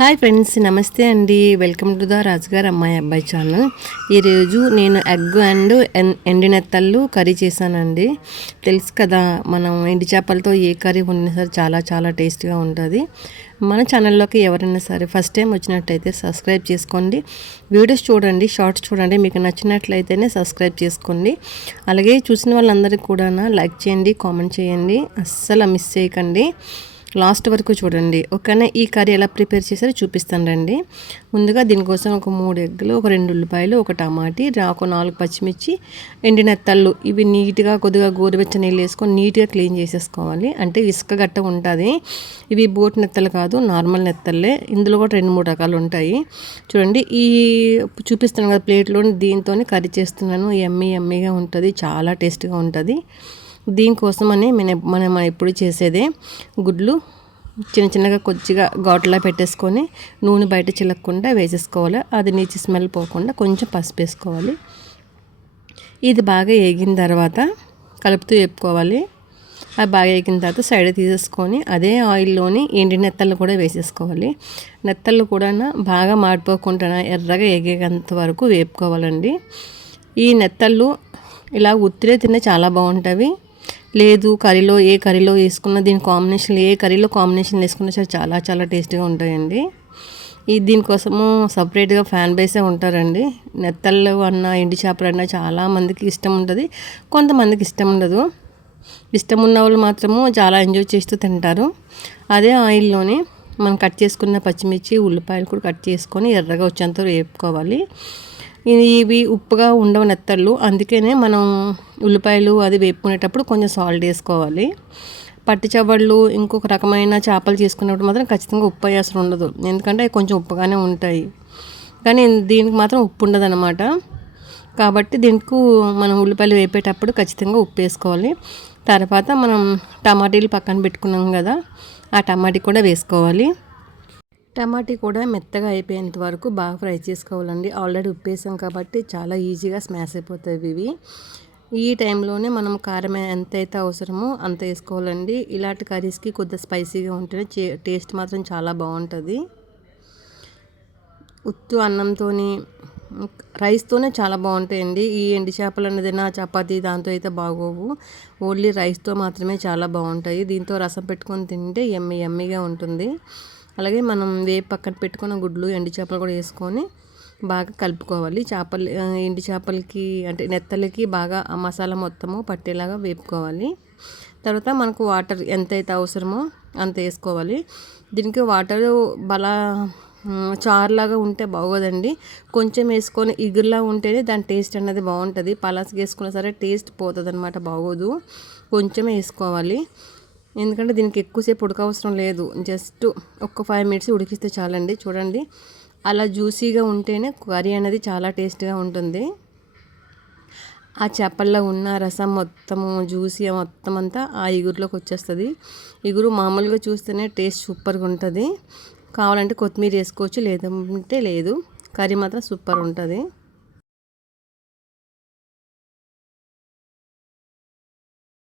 Hi friends నమస్తే అండి. Welcome to the రాజుగారు అమ్మాయి అబ్బాయి ఛానల్. ఈరోజు నేను ఎగ్ అండ్ ఎండినెత్తళ్ళు కర్రీ చేశానండి. తెలుసు కదా మనం ఎండి చేపలతో ఏ కర్రీ వండినా సరే చాలా చాలా టేస్ట్గా ఉంటుంది. మన ఛానల్లోకి ఎవరైనా సరే ఫస్ట్ టైం వచ్చినట్టయితే సబ్స్క్రైబ్ చేసుకోండి. వీడియోస్ చూడండి షార్ట్స్ చూడండి మీకు నచ్చినట్లయితేనే సబ్స్క్రైబ్ చేసుకోండి. అలాగే చూసిన వాళ్ళందరికీ కూడా లైక్ చేయండి కామెంట్ చేయండి. అస్సలు మిస్ చేయకండి. లాస్ట్ వరకు చూడండి. ఒకనే ఈ కర్రీ ఎలా ప్రిపేర్ చేశారో చూపిస్తాను రండి. ముందుగా దీనికోసం ఒక మూడు ఎగ్గులు ఒక రెండు ఉల్లిపాయలు ఒక టమాటీ ఒక నాలుగు పచ్చిమిర్చి ఎండినెత్తళ్ళు ఇవి నీట్గా కొద్దిగా గోరువెచ్చ నీళ్ళు వేసుకొని నీట్గా క్లీన్ చేసేసుకోవాలి. అంటే ఇసుక గట్ట ఉంటుంది. ఇవి బోట్ నెత్తలు కాదు నార్మల్ నెత్తల్లే ఇందులో కూడా రెండు మూడు రకాలు ఉంటాయి. చూడండి ఈ చూపిస్తున్నాను కదా ప్లేట్లో దీంతో కర్రీ చేస్తున్నాను. ఎమ్మీ ఎమ్మీగా ఉంటుంది. చాలా టేస్ట్గా ఉంటుంది. దీనికోసమని మనం మనం ఎప్పుడు చేసేదే గుడ్లు చిన్న చిన్నగా కొద్దిగా ఘాటులా పెట్టేసుకొని నూనె బయట చిలకకుండా వేసేసుకోవాలి. అది నీచి స్మెల్ పోకుండా కొంచెం పసుపు వేసుకోవాలి. ఇది బాగా వేగిన తర్వాత కలుపుతూ వేపుకోవాలి. అది బాగా వేగిన తర్వాత సైడ్ తీసేసుకొని అదే ఆయిల్లోని ఎండి నెత్తలు కూడా వేసేసుకోవాలి. నెత్తళ్ళు కూడా బాగా మాడిపోకుండా ఎర్రగా ఎగేంత వరకు వేపుకోవాలండి. ఈ నెత్తళ్ళు ఇలా ఉత్తిరే తిన్న చాలా బాగుంటాయి. లేదు కర్రీలో ఏ కర్రీలో వేసుకున్న దీని కాంబినేషన్ ఏ కర్రీలో కాంబినేషన్ వేసుకున్నా సరే చాలా చాలా టేస్టీగా ఉంటాయండి. ఈ దీనికోసము సపరేట్గా ఫ్యాన్ బేసే ఉంటారండి. నెత్తళ్ళు అన్న ఎండి చేపలు అన్న చాలా మందికి ఇష్టం ఉంటుంది. కొంతమందికి ఇష్టం ఉండదు. ఇష్టం ఉన్న వాళ్ళు మాత్రము చాలా ఎంజాయ్ చేస్తూ తింటారు. అదే ఆయిల్లోనే మనం కట్ చేసుకున్న పచ్చిమిర్చి ఉల్లిపాయలు కూడా కట్ చేసుకొని ఎర్రగా వచ్చేంత వేపుకోవాలి. ఇవి ఉప్పుగా ఉండవు నెత్తళ్ళు. అందుకనే మనం ఉల్లిపాయలు అది వేపుకునేటప్పుడు కొంచెం సాల్ట్ వేసుకోవాలి. పట్టి చవ్వళ్ళు ఇంకొక రకమైన చేపలు చేసుకున్నప్పుడు మాత్రం ఖచ్చితంగా ఉప్పు అయ్యాల్సిన ఉండదు. ఎందుకంటే అవి కొంచెం ఉప్పుగానే ఉంటాయి. కానీ దీనికి మాత్రం ఉప్పు ఉండదు అనమాట కాబట్టి దీనికి మనం ఉల్లిపాయలు వేపేటప్పుడు ఖచ్చితంగా ఉప్పు వేసుకోవాలి. తర్వాత మనం టమాటీలు పక్కన పెట్టుకున్నాం కదా ఆ టమాటీ కూడా వేసుకోవాలి. టమాటీ కూడా మెత్తగా అయిపోయేంత వరకు బాగా ఫ్రై చేసుకోవాలండి. ఆల్రెడీ ఉప్పేసాం కాబట్టి చాలా ఈజీగా స్మాష్ అయిపోతాయి ఇవి. ఈ టైంలోనే మనం కారం ఎంతైతే అవసరమో అంత వేసుకోవాలండి. ఇలాంటి కర్రీస్కి కొద్దిగా స్పైసీగా ఉంటేనే టేస్ట్ మాత్రం చాలా బాగుంటుంది. ఉత్తు అన్నంతో రైస్తోనే చాలా బాగుంటాయండి. ఈ ఎండి చేపలు అనేది నా చపాతీ దాంతో అయితే బాగోవు. ఓన్లీ రైస్తో మాత్రమే చాలా బాగుంటాయి. దీంతో రసం పెట్టుకొని తింటే ఎమ్మి ఎమ్మిగా ఉంటుంది. అలాగే మనం వేపు పక్కన పెట్టుకున్న గుడ్లు ఎండి చేపలు కూడా వేసుకొని బాగా కలుపుకోవాలి. చేపలు ఎండి చేపలకి అంటే నెత్తలకి బాగా ఆ మసాలా మొత్తము పట్టేలాగా వేపుకోవాలి. తర్వాత మనకు వాటర్ ఎంతైతే అవసరమో అంత వేసుకోవాలి. దీనికి వాటర్ బలా చారులాగా ఉంటే బాగోదండి. కొంచెం వేసుకొని ఇగురులా ఉంటేనే దాని టేస్ట్ అనేది బాగుంటుంది. పలాసకి వేసుకున్నా సరే టేస్ట్ పోతుంది అనమాట బాగోదు. కొంచెం వేసుకోవాలి. ఎందుకంటే దీనికి ఎక్కువసేపు ఉడకవసరం లేదు. జస్ట్ ఒక్క ఫైవ్ మినిట్స్ ఉడికిస్తే చాలండి. చూడండి. అలా జ్యూసీగా ఉంటేనే కర్రీ అనేది చాలా టేస్ట్గా ఉంటుంది. ఆ చేపల్లో ఉన్న రసం మొత్తము జ్యూసీ మొత్తం అంతా ఆ ఇగురులోకి వచ్చేస్తుంది. ఇగురు మామూలుగా చూస్తేనే టేస్ట్ సూపర్గా ఉంటుంది. కావాలంటే కొత్తిమీర వేసుకోవచ్చు లేదంటే లేదు. కర్రీ మాత్రం సూపర్ ఉంటుంది.